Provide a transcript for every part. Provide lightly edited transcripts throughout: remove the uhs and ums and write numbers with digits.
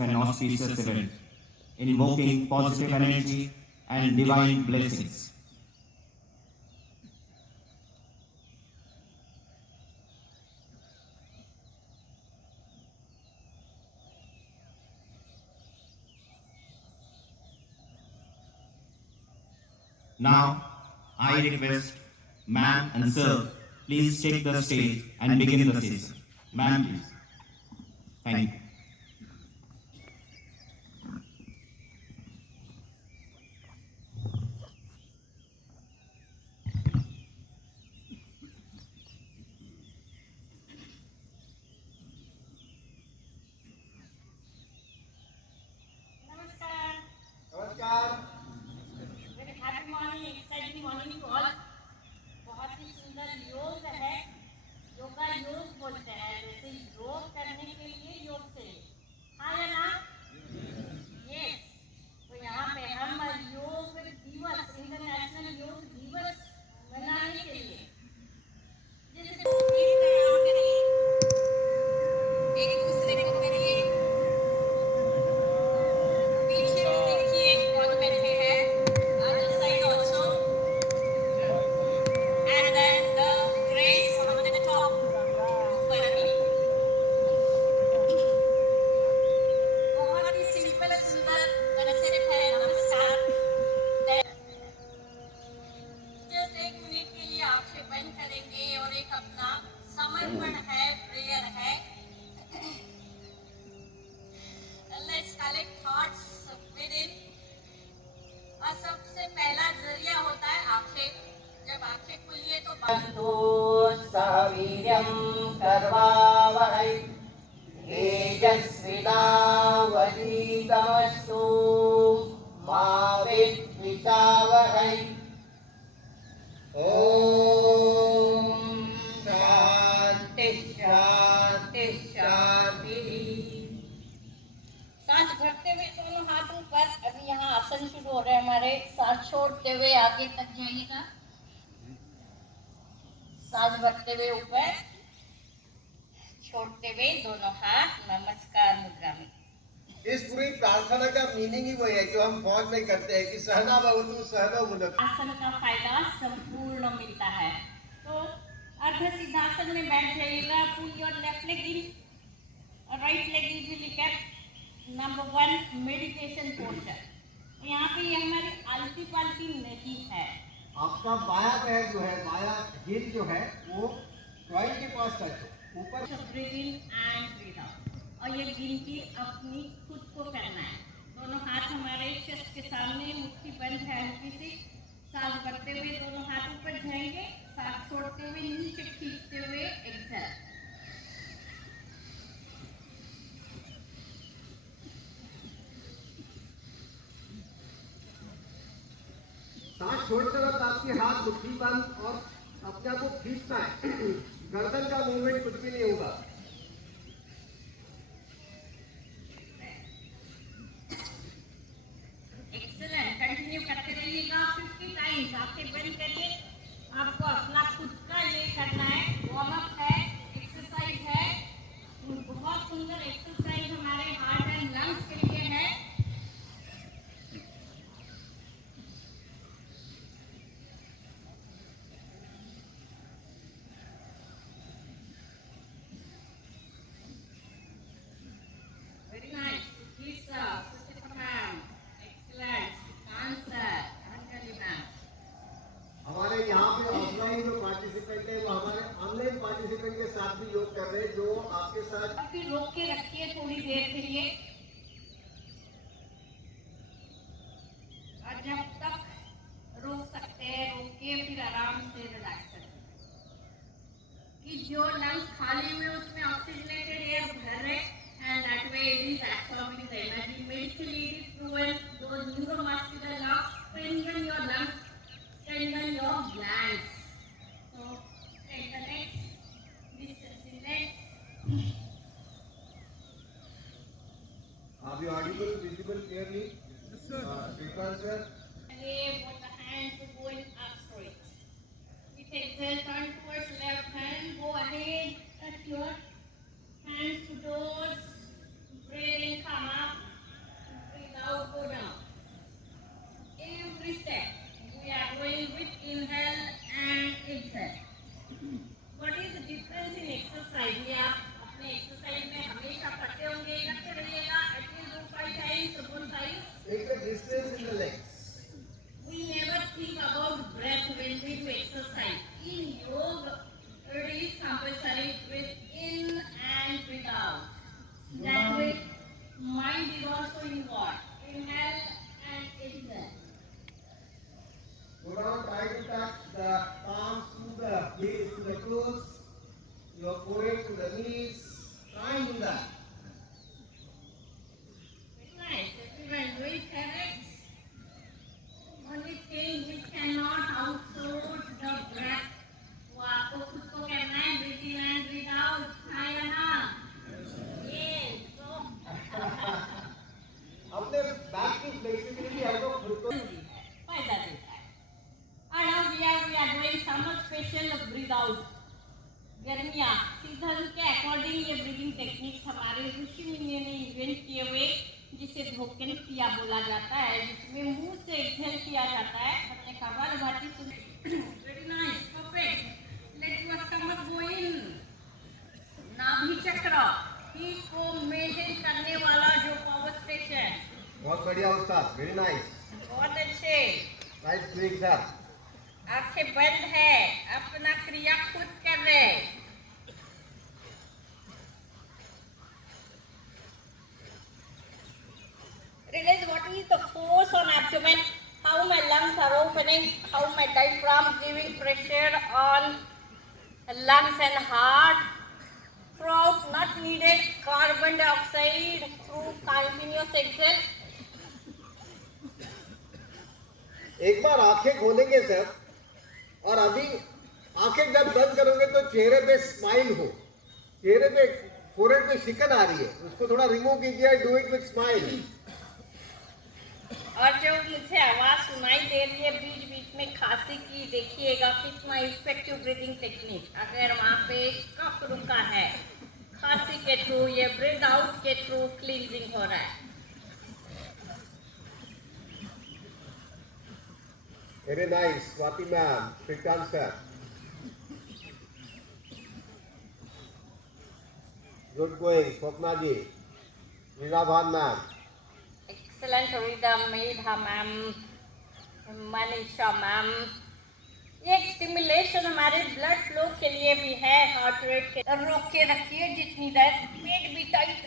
an auspicious event, invoking positive energy and divine blessings. Now, I request ma'am and sir, please take the stage and begin the session. Ma'am, please. Thank you. नमस्कार। नमस्कार। Very happy morning, exciting morning to all. बहुत ही सुंदर योग है, योगा योग बोलते हैं। जैसे योग करने के लिए योग चाहिए, हाँ या ना? यस। तो यहाँ पे हम योग दिवस, इंटरनेशनल योग दिवस मनाने के लिए जैसे स्पीड व्यायाम करिए, एक दूसरे को करिए, पीछे भी देखिए कौन बैठे हैं, other side also, and then the grace on the top, ऊपर भी। बहुत ही सिंपल सुंदर कंसेप्ट है, नमस्कार। जस्ट एक मिनट के लिए आंखें बंद करेंगे और एक अपना समर्पण है, प्रेयर है। Let's collect thoughts with in. और सबसे पहला जरिया होता है आंखें। जब आंखें खुलिए तो बंधो सवीर्यं कर्वावहै तेजस्विनावधीतमस्तु मा विद्विषावहै। ओम शांति शांति शांति। सांस भरते हुए दोनों हाथ ऊपर। अभी यहाँ आसन शुरू हो रहे हैं हमारे। सांस छोड़ते हुए आगे तक जाइएगा। सांस भरते हुए ऊपर, छोड़ते हुए दोनों हाथ नमस्कार मुद्रा में। इस पूरी प्रार्थना का मीनिंग ही वही है जो हम फौज में करते हैं कि सहना भवतु सहना भुनक्तु। आसन का फायदा संपूर्ण मिलता है। तो अर्ध सिद्धासन में बैठ जाइएगा। Pull your left leg in और right leg easily kept. Number 1 meditation posture. यहाँ पे ये हमारी आलती पालती नहीं है। आपका बायां पैर जो है, बायां हिप जो है वो जॉइंट के पास टच हो ऊपर। Breathe in and breathe out. और ये गिनती अपनी खुद को करना है। दोनों हाथ हमारे चेस्ट के सामने, मुट्ठी बंद है हल्की सी। सांस भरते हुए दोनों हाथ ऊपर जाएंगे, सांस छोड़ते हुए नीचे खींचते हुए एक्सेल। सांस छोड़ते वक्त आपके हाथ मुट्ठी बंद और अपने आप को खींचना है। गर्दन का मूवमेंट कुछ भी नहीं होगा। एक्सीलेंट, कंटिन्यू करते रहिएगा। 50 टाइम्स आंखें बंद करिए। आपको अपना खुद का ये करना है, वार्म अप है, एक्सरसाइज है। बहुत सुंदर एक्सरसाइज हमारे हार्ट एंड लंग्स के लिए है। वेरी नाइस, हमारे यहाँ पे ऑफलाइन जो पार्टिसिपेंट है वो हमारे ऑनलाइन पार्टिसिपेंट के साथ भी योग कर रहे हैं जो आपके साथ। फिर रोक के रखिए थोड़ी देर के लिए। और जब तक रोक सकते हैं रोकिए, फिर आराम से रिलैक्स करिए कि जो लंग्स खाली हुए उसमें ऑक्सीजनेटेड एयर भर रहे and that way it is absorbing the energy. Medically it is proven those neuromuscular lungs strengthen your lungs, strengthen your glands. So take the next distance in legs. Are you audible, visible clearly? Yes, sir. Because sir. Again, both the hands are going up straight. We take the turn towards left hand. Go ahead, touch your hands to doors. Breathe in, come up. Breathe out, go down. Every step we are going with inhale and exhale. What is the difference in exercise? ये आप अपने exercise में हमेशा करते होंगे, करते रहिएगा. At least do 5 times, both sides. Take the distance in the legs. We never think about breath when we do exercise. In yoga, it is compulsory breathe in and breathe out. That way, mind is also involved. Inhale and exhale. Go down, try to touch the palms to the heels, to the toes, your forehead to the knees. Try and do that. Very nice. Everyone doing correct. Only thing we cannot outsource the breath. वो आपको खुद को करना है, breathe in and breathe out. हाँ या ना? Yes. So अपने बैक की फ्लेक्सिबिलिटी आपको खुद को फायदा देता है. And now we are doing summer special breathe out. गर्मियाँ सीजन के अकॉर्डिंग ये ब्रीदिंग टेक्निक्स हमारे ऋषि मुनियों ने इन्वेंट किए हुए, जिसे धोकन क्रिया बोला जाता है, जिसमें मुंह से एक्सहेल किया जाता है. हमने कपालभाति सुनी. Very nice, perfect. Let your stomach go in. नाभि चक्र ही को मेंटेन करने वाला जो पावर स्टेशन. बहुत बढ़िया उस्ताद, वेरी नाइस. बहुत अच्छे. Nice doing sir. आंखें बंद है, अपना क्रिया खुद कर रहे. Realize what is the force on abdomen, how my lungs are opening, how my diaphragm giving pressure on lungs and heart. Throughout, not needed carbon dioxide through continuous exhale. एक बार आंखें खोलेंगे सर, और अभी आंखें जब बंद करोगे तो चेहरे पे स्माइल हो. चेहरे पे फोरहेड पे शिकन आ रही है, उसको थोड़ा रिमूव कीजिए. Do it with smile. और जो मुझे आवाज सुनाई दे रही है बीच बीच में खांसी की, देखिएगा कितना इफेक्टिव ब्रीदिंग टेक्निक. अगर वहाँ पे कफ रुका है, खांसी के थ्रू ये ब्रीद आउट के थ्रू क्लींजिंग हो रहा है. Very nice Swati ma'am. Shrikant sir, good going. Swapna ji, Meerabhan ma'am. Excellent rhythm Medha ma'am, Manisha ma'am. ये स्टिमुलेशन हमारे ब्लड फ्लो के लिए भी है. हार्ट रेट के रोक के रखिए जितनी देर. पेट भी टाइट.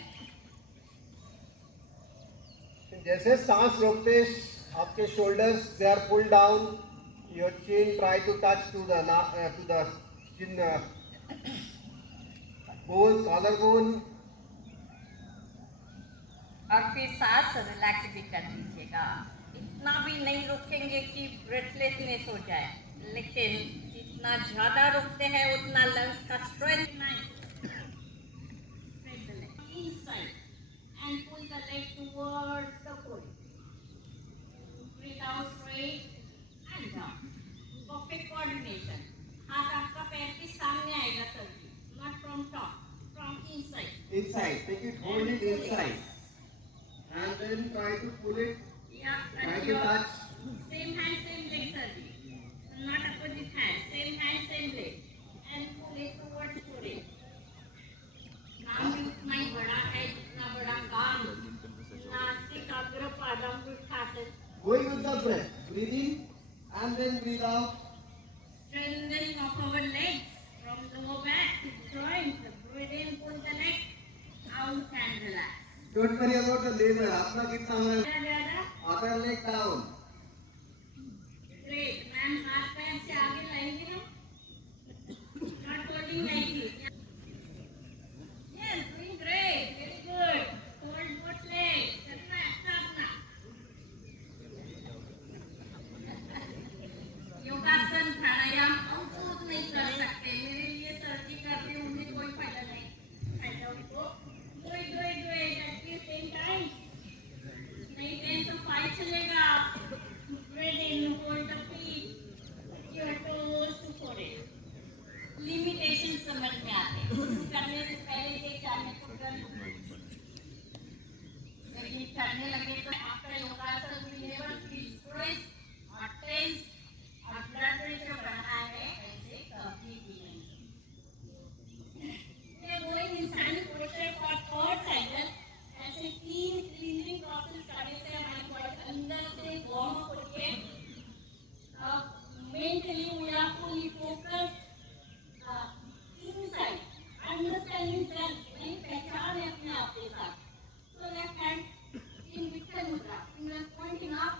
जैसे सांस रोकते आपके shoulders they are pull down. Your chin try to touch to the chin bone, collar bone. और फिर सांस रिलैक्स भी कर दीजिएगा. इतना भी नहीं रोकेंगे कि ब्रेथलेसनेस हो जाए, लेकिन जितना ज्यादा रोकते हैं उतना लंग्स का strength. Inside and pull the leg towards the body. Breathe out straight and down. Perfect coordination. हाथ आपका पैर के सामने आएगा sir ji, not from top, from inside. Inside, take it, hold it inside, and then try to pull it. Yeah, Try touch to your touch. same hand, same leg, sir ji. Not opposite hand, same hand, same leg, and pull it towards forehead. काम भी उतना ही बड़ा है जितना बड़ा काम. नासिक अग्रपादम पृष्ठासन. Going with the breath, breathe in and then breathe out. Strengthening of our legs from lower back to joints. Breathe in, pull the leg out and relax. Don't worry about the labor. अपना कितना है? ज़्यादा. Upper leg down. Great. Ma'am हाथ पैर से आगे लाएंगे हम. Not holding like this. Yes, doing great. Very good. Hold both legs. करना अच्छा अपना. योगासन प्राणायाम आउटपुट नहीं कर सकते. मेरे लिए सर्जी करते हैं, उन्हें कोई फायदा नहीं. फायदा उनको. Do it at the same time. नहीं 10 to 5 चलेगा. Breathe in, hold the feet. करने लगे तो आपका योगासन भी नेवर फील स्ट्रेस और टेंस और ब्लड प्रेशर बढ़ा है ऐसे कभी भी नहीं। We are going in standing posture for third cycle. ऐसे 3 क्लीनिंग प्रोसेस करने से हमारी बॉडी अंदर से वार्म अप होती है। Mentally we are fully focused inside, understanding that नहीं पहचान है अपने आप के साथ। So left hand in Vikram mudra, fingers pointing up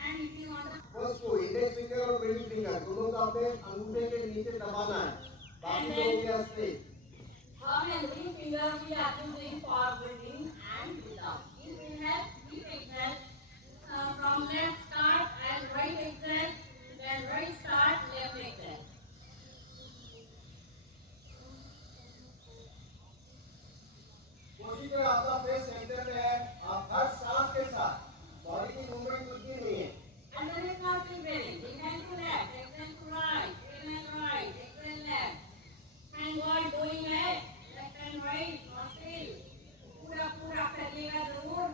and lifting on the first को इंडेक्स फिंगर और मिडिल फिंगर दोनों को अपने अंगूठे के नीचे दबाना है, बाकी तो हो गया straight. thumb and ring finger we are using for breathing and without. If we have deep exhale from left start and right exhale, then right start, left exhale. कोशिश करें आपका फेस सेंटर में है, आप हर सांस के साथ बॉडी की मूवमेंट कुछ भी नहीं है। And then it's not breathing. Inhale to left, exhale to right, inhale right, exhale left. Handball going ahead, left and right, nostril. पूरा पूरा करिएगा जरूर।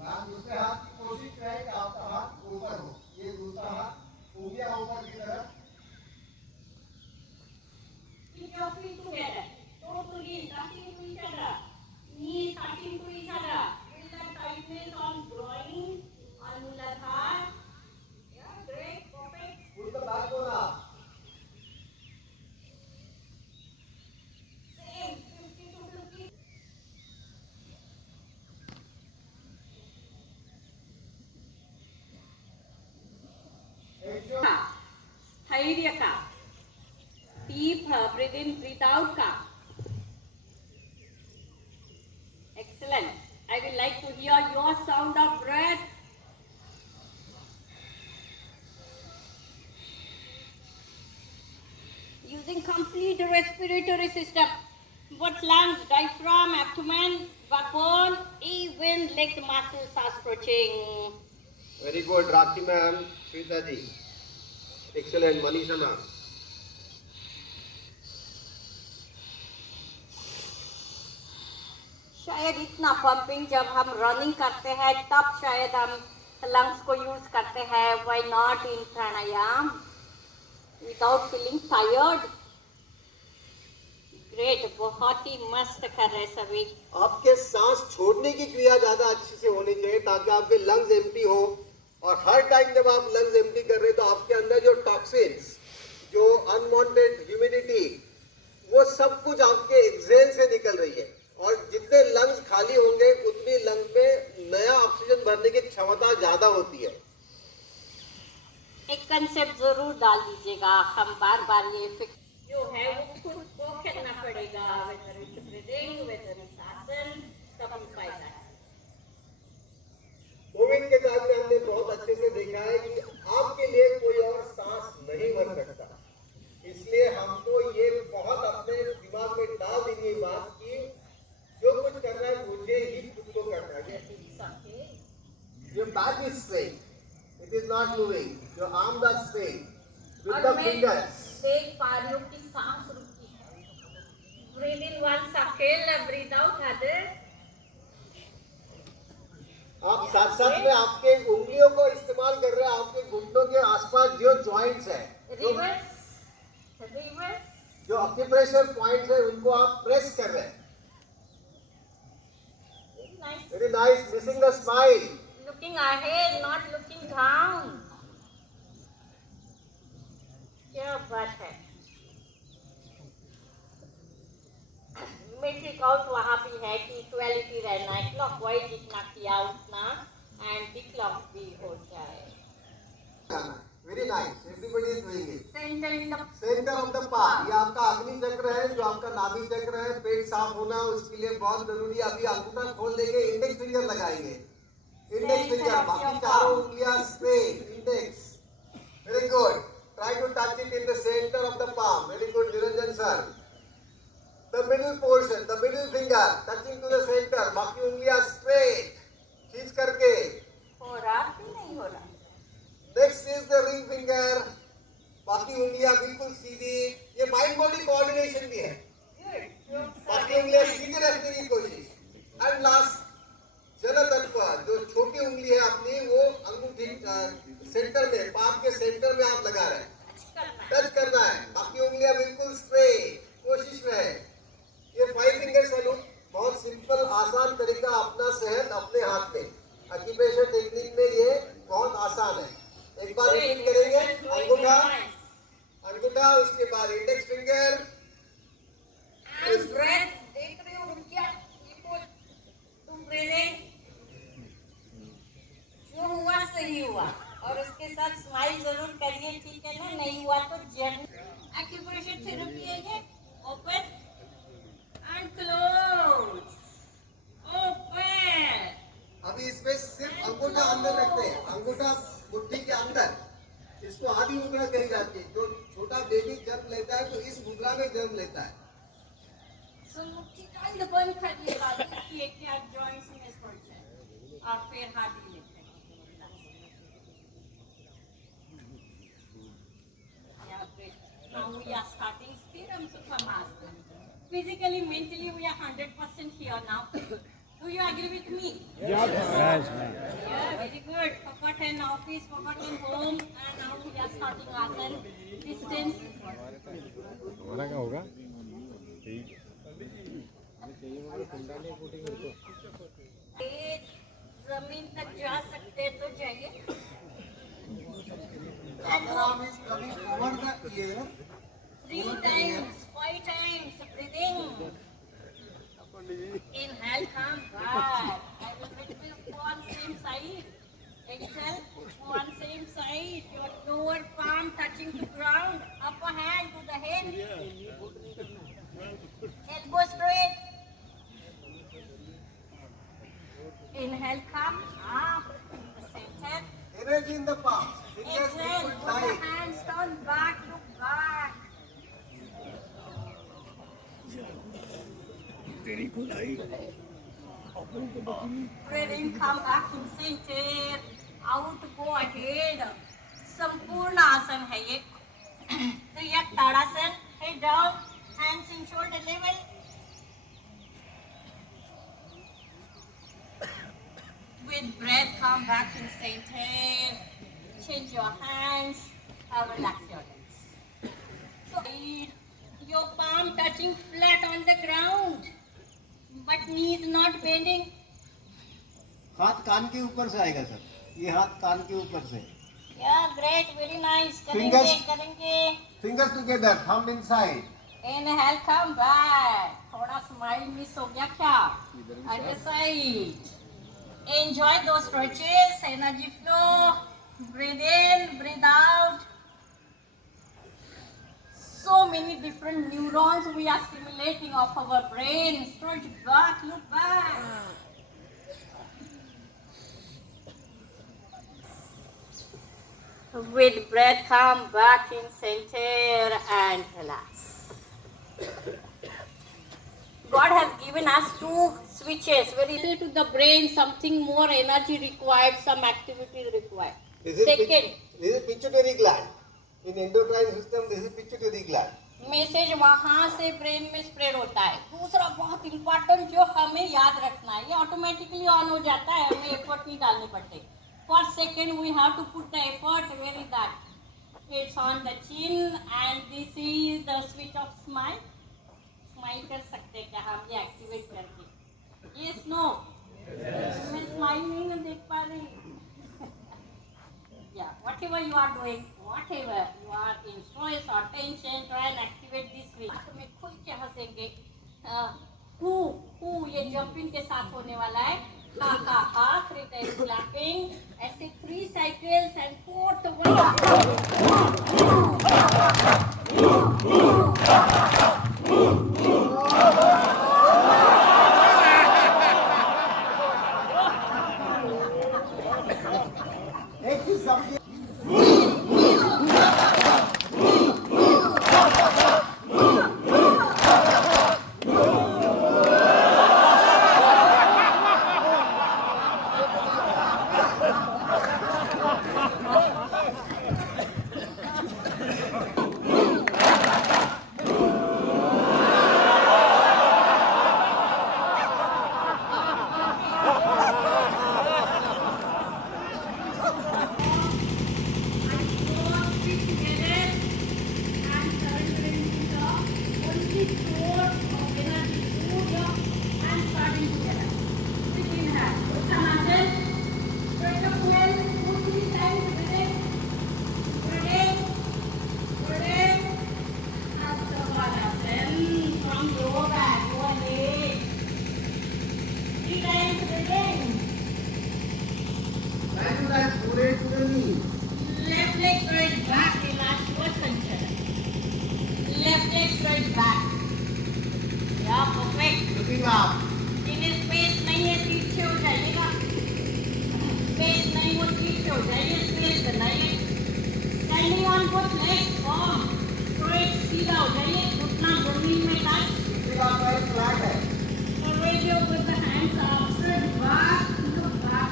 मैम दूसरे हाथ की कोशिश करें कि आपका हाथ ऊपर हो, ये दूसरा हाथ उंगलियां ऊपर की तरफ। Keep your feet together, totally touching to each other, knees touching to each other. Feel the tightness on groin, on Muladhara. Yeah, great, perfect. Pull the backbone up. Same, 50 to 50. स्थैर्य का, deep breathe in, breathe out का. Excellent. I will like to hear your sound of breath. Using complete respiratory system, both lungs, diaphragm, abdomen, backbone, even leg muscles are stretching. Very good Rakhi ma'am, Shweta ji, excellent Manisha ma'am. शायद इतना पंपिंग जब हम रनिंग करते हैं तब शायद हम लंग्स को यूज करते हैं। Why not in pranayama without feeling tired. Great, बहुत ही मस्त कर रहे सभी। आपके सांस छोड़ने की क्रिया ज्यादा अच्छी से होनी चाहिए ताकि आपके लंग्स एम्प्टी हो, और हर टाइम जब आप लंग्स एम्प्टी कर रहे हैं तो आपके अंदर जो टॉक्सिन्स, जो अनवांटेड ह्यूमिडिटी, वो सब कुछ आपके एक्सहेल से निकल रही है। और जितने लंग्स खाली होंगे उतनी लंग्स में नया ऑक्सीजन भरने की क्षमता ज्यादा होती है। एक कंसेप्ट जरूर डाल दीजिएगा, हम बार बार ये फिक्स जो है वो खुद को करना पड़ेगा। Whether it's breathing, whether it's आसन, सब फायदा है। कोविड के काल में हमने बहुत अच्छे से देखा है कि आपके लिए कोई और सांस नहीं भर सकता, इसलिए हमको ये बहुत अपने दिमाग में डाल देनी है बात की जो कुछ करना है मुझे ही खुद को करना है। Your back is straight, it is not moving. Your arms are straight with the fingers. देख पा रही हूँ कि सांस रुकी है। Breathe in once, अकेला breathe out other. आप साथ साथ में आपके उंगलियों को इस्तेमाल कर रहे हैं, आपके घुटनों के आसपास जो जॉइंट्स है, Reverse. जो एक्यूप्रेशर पॉइंट्स है उनको आप प्रेस कर रहे हैं। Nice. Very nice, missing the smile. Looking ahead, not looking down. क्या बात है। मेट्रिक आउट वहाँ भी है कि इक्वालिटी रहना है, क्लॉकवाइज जितना किया उतना एंड डिक्लॉक भी हो जाए। Very nice, everybody is doing it. Centre in the centre of the part, ये आपका अग्नि चक्र है, जो आपका नाभि चक्र है। पेट साफ होना उसके लिए बहुत जरूरी है। अभी अंगूठा खोल देंगे, इंडेक्स फिंगर लगाएंगे, इंडेक्स फिंगर, बाकी चारों उंगलियां straight, index. Very good, try to touch it in the centre of the palm. Very good Niranjan sir. The middle portion, the middle finger touching to the centre, बाकी उंगलियां स्ट्रेट खींच करके। हो रहा कि नहीं हो रहा? Next is the ring finger, बाकी उंगलियां बिल्कुल सीधी। ये माइंड बॉडी कोऑर्डिनेशन भी है, बाकी उंगलियां सीधी रखने की कोशिश। एंड लास्ट जलतत्व, जो छोटे अंगूठी है अपनी, वो अंगूठी सेंटर में, पाम के सेंटर में आप लगा रहे हैं, टच करना है, बाकी उंगलियां बिल्कुल स्ट्रेट, कोशिश रहे। ये 5 फिंगर सैल्यूट बहुत सिंपल आसान तरीका, अपना सेहत अपने हाथ में, एक्यूप्रेशर टेक्निक में ये बहुत आसान है। एक बार रिपीट करेंगे, अंगूठा अंगूठा, उसके बाद इंडेक्स फिंगर, ब्रेथ देख रहे हो क्या, तुम ब्रीदिंग जो हुआ सही हुआ, और उसके साथ स्माइल जरूर करिए, ठीक है ना, नहीं हुआ तो जर्नी। एक्यूप्रेशर थेरेपी है ये, ओपन एंड क्लोज, ओपन। अभी इसमें सिर्फ अंगूठा अंदर रखते हैं, अंगूठा मुट्ठी के अंदर, इसको आधी मुद्रा कही जाती है। जो छोटा बेबी जन्म लेता है तो इस मुद्रा में जन्म लेता है। मुट्ठी कांड बंद करिएगा, देखिए क्या जॉइंट्स में स्पर्श है, और फिर हाथ लेते हैं। Now we are starting Sthiram Sukhamasana. Physically, mentally, we are 100% here now. Do you agree with me? Yes, ma'am. Yeah, very good. Forgot in office, forgot in home, and now we are starting asana. Distance. हमारा क्या होगा? जमीन तक जा सकते तो जाइए। Coming over the ear. 3 times, 5 times, breathing. Inhale, come back. I will repeat one same side. Exhale, one same side. Your lower palm touching the ground. Upper hand to the head. Elbow straight. Inhale, come up. The center. Energy in the palms. Fingers Exhale, little put the tight. hands turn back, look back. Breathing, come back in center. Out, go ahead. संपूर्ण आसन है ये। तो ये ताड़ासन, head down, hands in shoulder level. With breath, come back in center. Change your hands. Relax your legs. So, your palm touching flat on the ground, but knees not bending. हाथ कान के ऊपर से आएगा सर, ये हाथ कान के ऊपर से। Yeah, great, very nice. Fingers. करेंगे. Fingers together, thumb inside. Inhale, come back. थोड़ा smile miss हो गया क्या? Other side. Enjoy those stretches. Energy flow. Breathe in, breathe out. So many different neurons we are stimulating of our brain. Stretch back, look back. With breath, come back in center and relax. God has given us 2 switches. Very little to the brain, something more energy required, some activity required. Second, This is pituitary gland. In endocrine system, this is pituitary gland. Message वहाँ से ब्रेन में स्प्रेड होता है। दूसरा बहुत इंपॉर्टेंट जो हमें याद रखना है, ये ऑटोमेटिकली ऑन हो जाता है, हमें एफर्ट नहीं डालने पड़ते। For second we have to put the effort, where is that? It's on the chin and this is the switch of smile. Smile कर सकते हैं क्या हम ये एक्टिवेट करके? Yes no? मैं स्माइल नहीं ना देख पा रही। Yeah, whatever you are doing, whatever you are in stress or tension, try and activate this week. तो मैं खुल के हंसेंगे। ये जंपिंग के साथ होने वाला है। हा हा हा, 3 times clapping, ऐसे 3 cycles and 4th एक ही समझिए। knees. Left leg straight back, relax your center. Left leg straight back. Yeah, perfect. Looking up. इन्हें स्पेस नहीं है, पीछे हो जाइएगा। स्पेस नहीं हो, पीछे हो जाइए, स्पेस बनाइए। Standing on both leg, form straight, सीधा हो जाइए, घुटना जमीन में touch. Looking up very flat है. और raise your with the hands up, straight back, look back.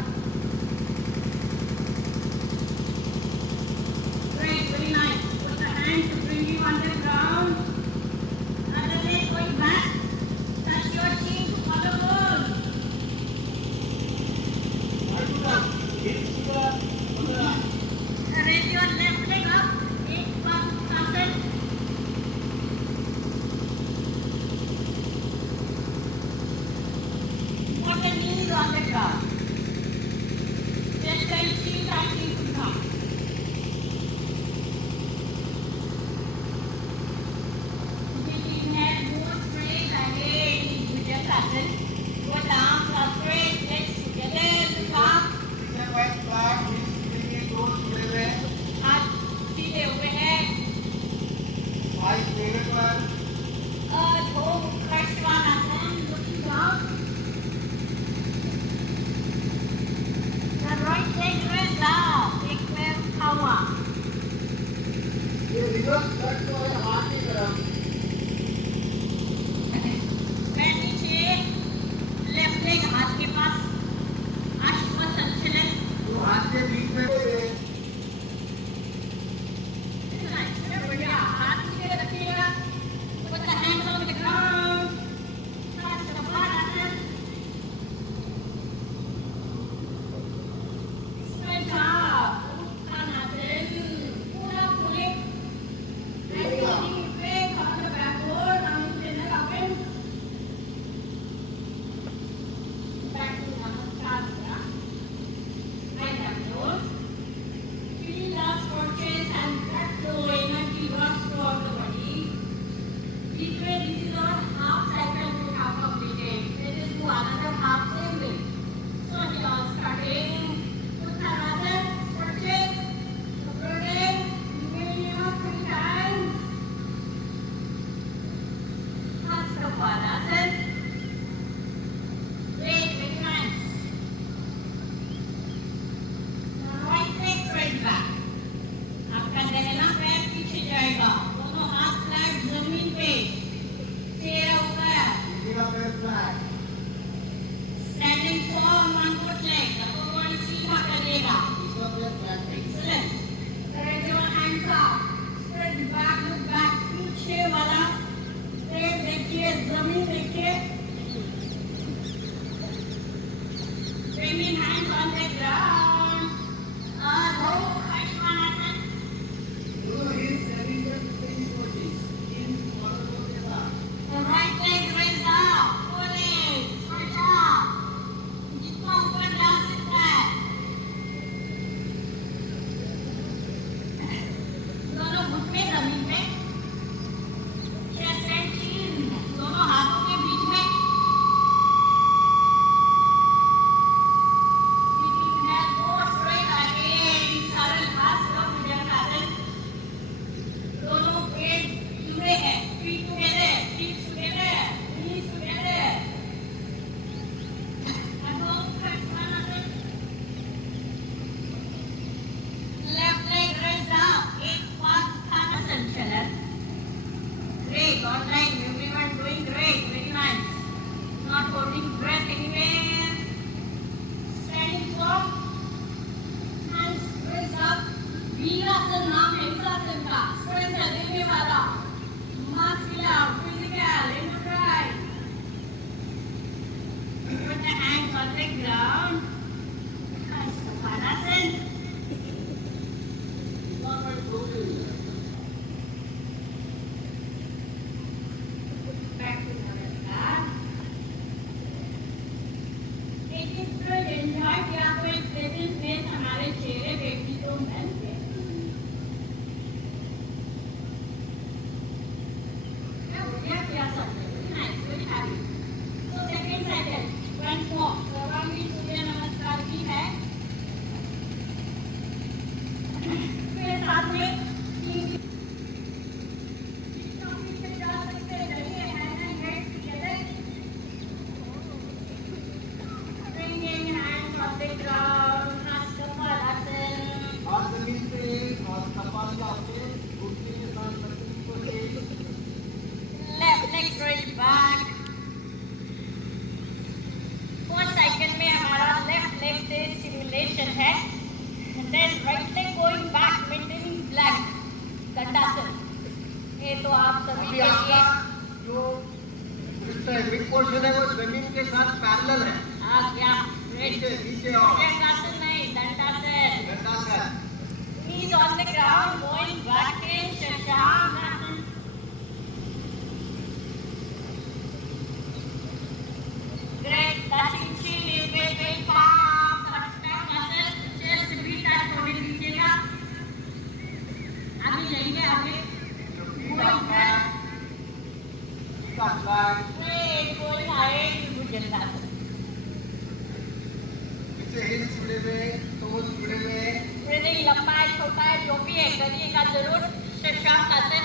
Great, very nice. Put the hands to bring you on the ground. Other leg going back. Touch your chin to collarbone. Raise your left leg up. एक बार आसन. Put the knees on the ground. Chest and chin touching to ground. Keeping head more straight ahead in Bhujangasana. Both arms are straight, legs together, look up. Sit back flat, knees bringing toes जुड़े हुए हैं. हाथ सीधे हुए हैं। Eyes मेरे पर. दो Svanasana, looking down. The right leg rest up. एक पैर में जितना पीछे जा सकते हैं, चलिए hand and head together. Bringing hands on the ground, Hastapadasan. और जमीन पे और कपाल का अपने घुटने के साथ लकड़ी को ले Left leg straight back. 4 सेकंड में हमारा लेफ्ट लेग से स्टिमुलेशन है. Then right leg going back, maintaining plank, दंडासन. ये तो आप सभी अभी के लिए आपका जो मिड पोर्शन है वो जमीन के साथ पैरेलल है. आ गया. नीचे नीचे और दंडासन नहीं, दंडासन. दंडासन. Knees on the ground, going back in Shashankasan. Great, touching chin in between palms. Hastapadasan, chest भी touch होने दीजिएगा. अभी लेंगे आगे. Going back. Great, going ahead to Bhujangasana. पीछे हिल्स जुड़े हुए, टोज जुड़े हुए. ब्रीदिंग लंबा है, छोटा है, जो भी है करिएगा जरूर. Shashankasana.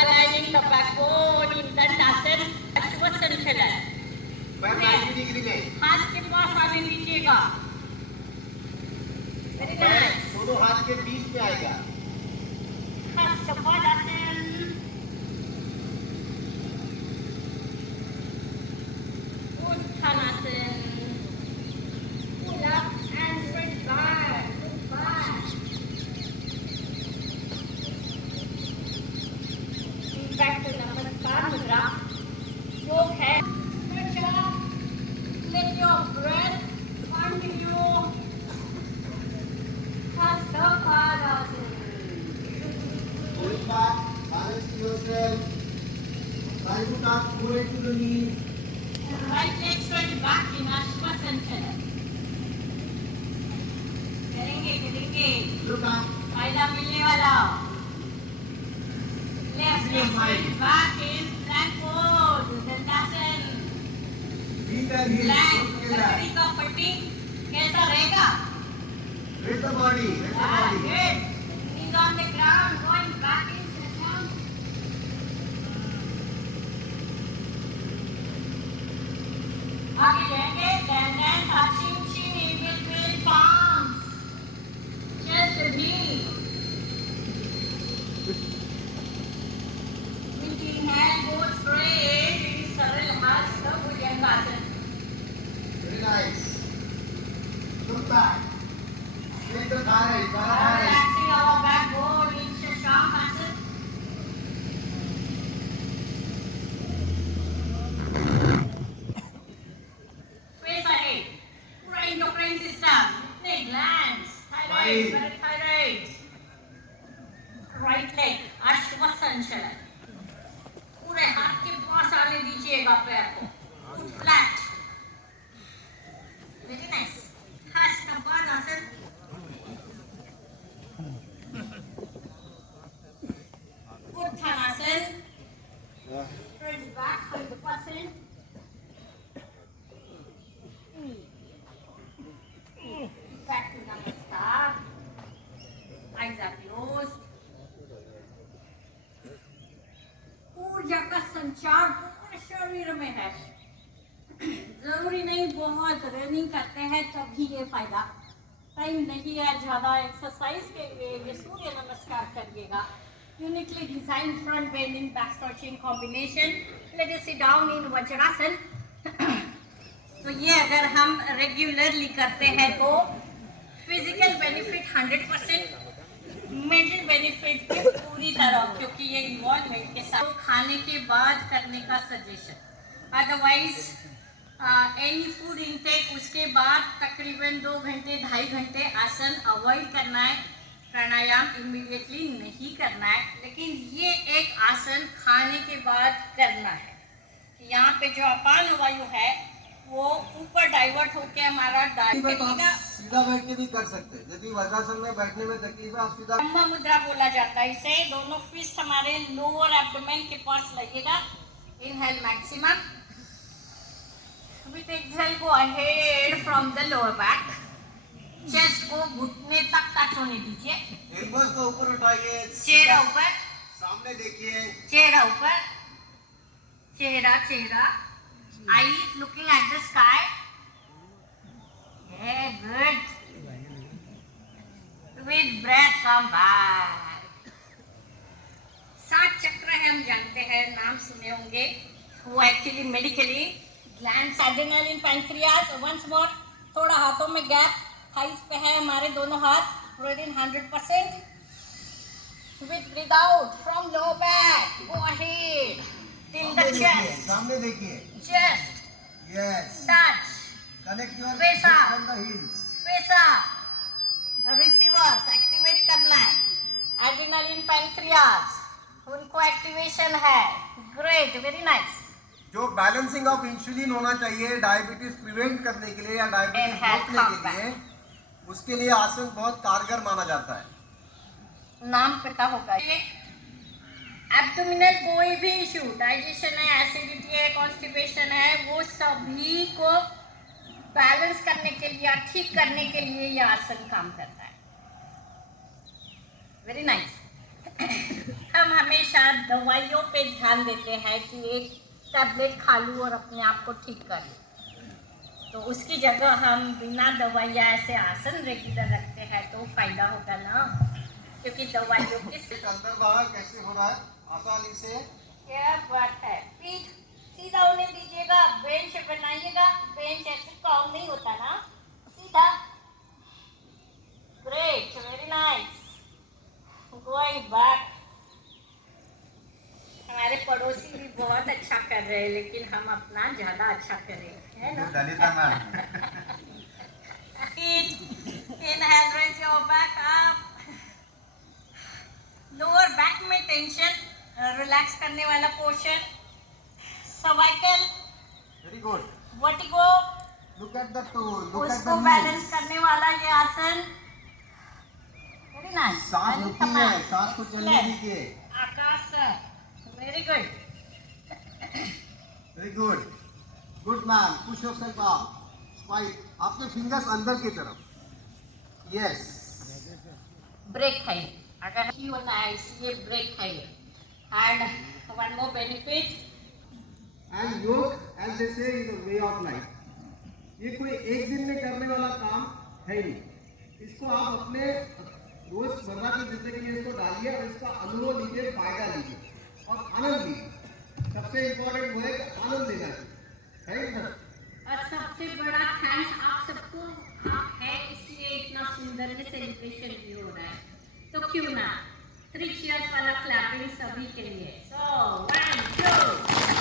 Aligning the backbone in Dandasana. Ashwasana. मैं 90 डिग्री में. हाथ के पास आने दीजिएगा. Very मैं nice. दोनों हाथ के बीच में आएगा. Hastapadasan. Uttanasana. Pull up and straight back. Look back. Back to Namaskar Mudra. योग है. Stretch up. Let your breath continue. Hastapadasan. Going back, balance yourself. Try to touch forehead to the knees. Right leg straight back in Ashwasana. करेंगे. Look up. फायदा मिलने वाला. Left leg straight back in plank pose. Dandasana. Feet and heels Plank. go together. लकड़ी का पट्टी कैसा रहेगा? Raise the body. Raise the body. Good. Knees on the ground, going back in Shashank. आगे जाएंगे. Then touching chin in between palms. Chest knee. Reaching hand goes straight. In सरल हस्त भुजंगासन. Very nice. Look back. Take the thigh. Relaxing our backbone in Shashankasan. Face ahead. Pura endocrine system. Kidney glands. Thyroid. Parathyroid. Right leg. Ashwasana. पूरे हाथ के पास आने दीजिएगा पैर को. Flat. Very nice. Hastapadasan. Uttanasana. Straight back, 100%. Back to Namaskar. Eyes are closed. ऊर्जा का संचार पूरे शरीर में है. जरूरी नहीं बहुत रनिंग करते हैं तभी ये फायदा. टाइम नहीं है ज़्यादा एक्सरसाइज के लिए ये सूर्य नमस्कार करिएगा. Uniquely designed front bending back stretching combination. Let us sit down in Vajrasan. तो ये अगर हम रेगुलरली करते हैं तो फिजिकल बेनिफिट 100%, मेंटल बेनिफिट भी पूरी तरह, क्योंकि ये इन्वॉल्वमेंट के साथ खाने के बाद करने का suggestion. Otherwise any food intake उसके बाद तकरीबन 2 घंटे 2.5 घंटे आसन अवॉइड करना है. प्राणायाम इमीडिएटली नहीं करना है, लेकिन ये एक आसन खाने के बाद करना है. यहाँ पे जो अपान वायु है वो ऊपर डाइवर्ट होके हमारा सीधा बैठ के भी कर सकते हैं. यदि वज्रासन में बैठने में तकलीफ है आप सीधा. ब्रह्म मुद्रा बोला जाता है इसे. दोनों फिस्ट हमारे लोअर एब्डोमेन के पास लगेगा. Inhale maximum. With exhale, go ahead from the lower back. Chest को घुटने तक टच होने दीजिए. elbows को ऊपर उठाइए. चेहरा ऊपर. सामने देखिए. चेहरा ऊपर. चेहरा. Eyes looking at the sky. Yeah, good. With breath, come back. 7 चक्र है, हम जानते हैं, नाम सुने होंगे. वो actually medically glands, adrenaline, pancreas. Once more, थोड़ा हाथों में गैप, थाइस पे है हमारे दोनों हाथ. Breathe in 100%. With breathe out from low back. Go ahead. Till the chest. सामने देखिए. Chest. Yes. Touch. Connect your Face hips up. from the heels. Face up. Receivers activate करना है. एड्रेनालिन, पैंक्रियाज, उनको एक्टिवेशन है. Great, very nice. जो balancing of insulin होना चाहिए diabetes prevent करने के लिए या डायबिटीज Inhale, रोकने come के लिए, उसके लिए आसन बहुत कारगर माना जाता है. नाम पता होगा. एब्डोमिनल कोई भी इशू, डाइजेशन है, एसिडिटी है, कॉन्स्टिपेशन है, वो सभी को बैलेंस करने के लिए, ठीक करने के लिए ये आसन काम करता है. Very nice. हम हमेशा दवाइयों पे ध्यान देते हैं कि एक टैबलेट खा लूँ और अपने आप को ठीक कर लूँ. तो उसकी जगह हम बिना दवाइयाँ ऐसे आसन रेगुलर रखते हैं तो फायदा होगा ना, क्योंकि दवाइयों के अंदर बाहर कैसे हो रहा है आसानी से. क्या बात है. पीठ सीधा होने दीजिएगा. बेंच बनाइएगा. बेंच ऐसे काम नहीं होता ना, सीधा. Great, very nice. Going back. हमारे पड़ोसी भी बहुत अच्छा कर रहे हैं, लेकिन हम अपना ज्यादा अच्छा करें, है ना. Inhale, raise your back up. Lower back में टेंशन रिलैक्स करने वाला portion. Cervical, very good. Vertigo, look at the toe, look at उसको द बैलेंस करने वाला ये आसन. वेरी नाइस. सांस रुकी है, सांस को चलने दीजिए. Akash sir, very good. Very good. Good man. Push yourself up. Smile. आपके फिंगर्स अंदर की तरफ. यस. ब्रेक है. अगर यू नाइस, ये ब्रेक है. And one more benefit. And योग एज दे से is a way of life. ये कोई एक दिन में करने वाला काम है नहीं. इसको आप अपने रोजमर्रा की जिंदगी में इसको डालिए और इसका अनुभव लीजिए, फायदा लीजिए और आनंद लीजिए. सबसे इम्पोर्टेंट वो है कि आनंद लेना चाहिए. और सबसे बड़ा थैंक्स आप सबको. आप है इसलिए इतना सुंदर में सेलिब्रेशन भी हो रहा है. तो क्यों ना 3 cheers वाला क्लैपिंग सभी के लिए. सो 1 2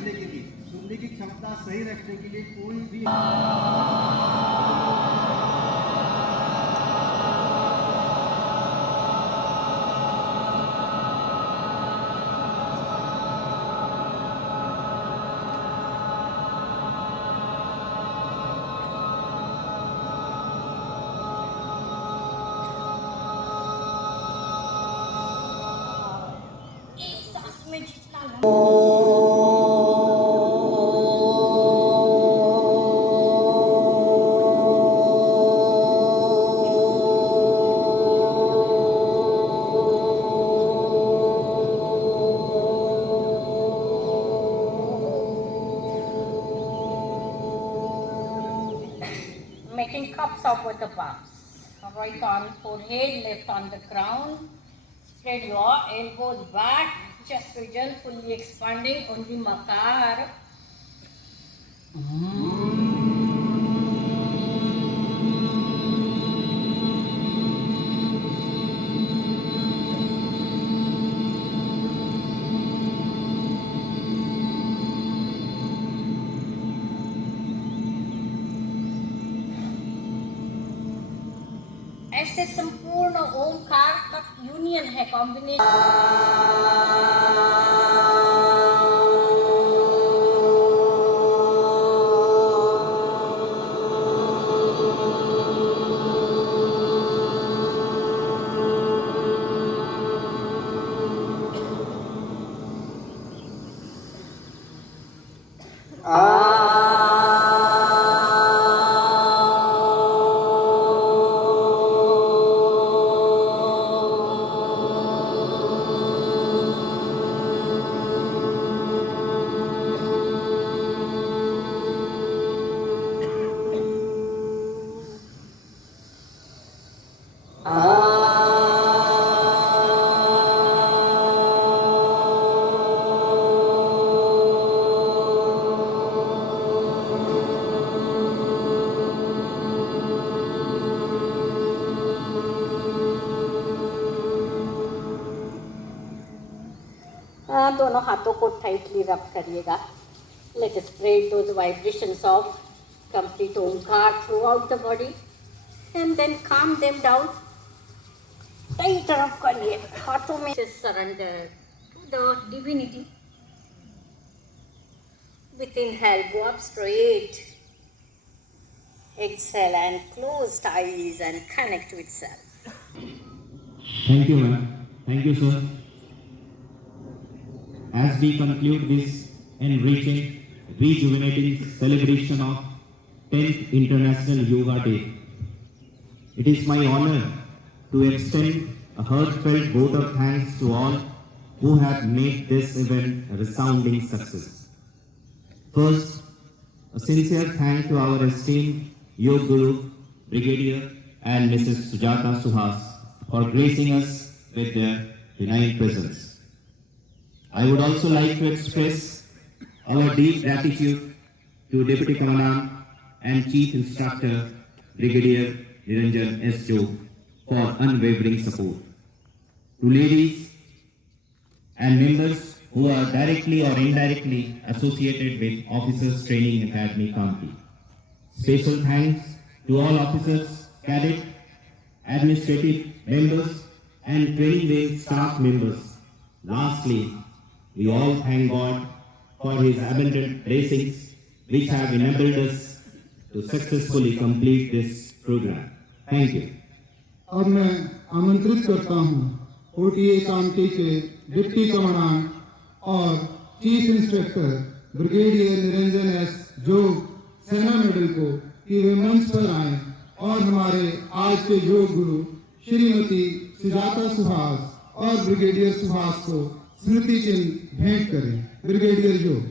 रखने के लिए, सुनने की क्षमता सही रखने के लिए कोई भी एक सांस में जितना लंबा making cups of water puffs. Right on forehead, left on the ground. Spread your elbows back, chest region fully expanding, only makar. ऐसे संपूर्ण ओमकार का यूनियन है, कॉम्बिनेशन। दोनों हाथों को टाइटली रब करिएगा। Let us spread those vibrations of complete Omkar throughout the body and then calm them down. Tight rub करिए हाथों में। Surrender to the divinity. With inhale go up straight, exhale and closed eyes and connect with self. Thank you, ma'am. Thank you, sir. As we conclude this enriching, rejuvenating celebration of 10th International Yoga Day, it is my honor to extend a heartfelt vote of thanks to all who have made this event a resounding success. First, a sincere thanks to our esteemed Yoga Guru, Brigadier and Mrs. Sujata Suhas for gracing us with their benign presence. I would also like to express our deep gratitude to Deputy Commandant and Chief Instructor Brigadier Niranjan S. Jog for unwavering support. To ladies and members who are directly or indirectly associated with Officers Training Academy, Kanpur. Special thanks to all officers, cadet, administrative members and training wing staff members. Lastly, we all thank God for His abundant blessings which have enabled us to successfully complete this program. Thank you. अब मैं आमंत्रित करता हूँ OTA कामटी के deputy commandant और chief inspector brigadier Niranjan एस जोग सेना मेडल को कि वे मंच पर आए और हमारे आज के योग गुरु श्रीमती सुजाता सुहास और ब्रिगेडियर सुहास को स्मृति चिन्ह भेंट करें। ब्रिगेडियर योग।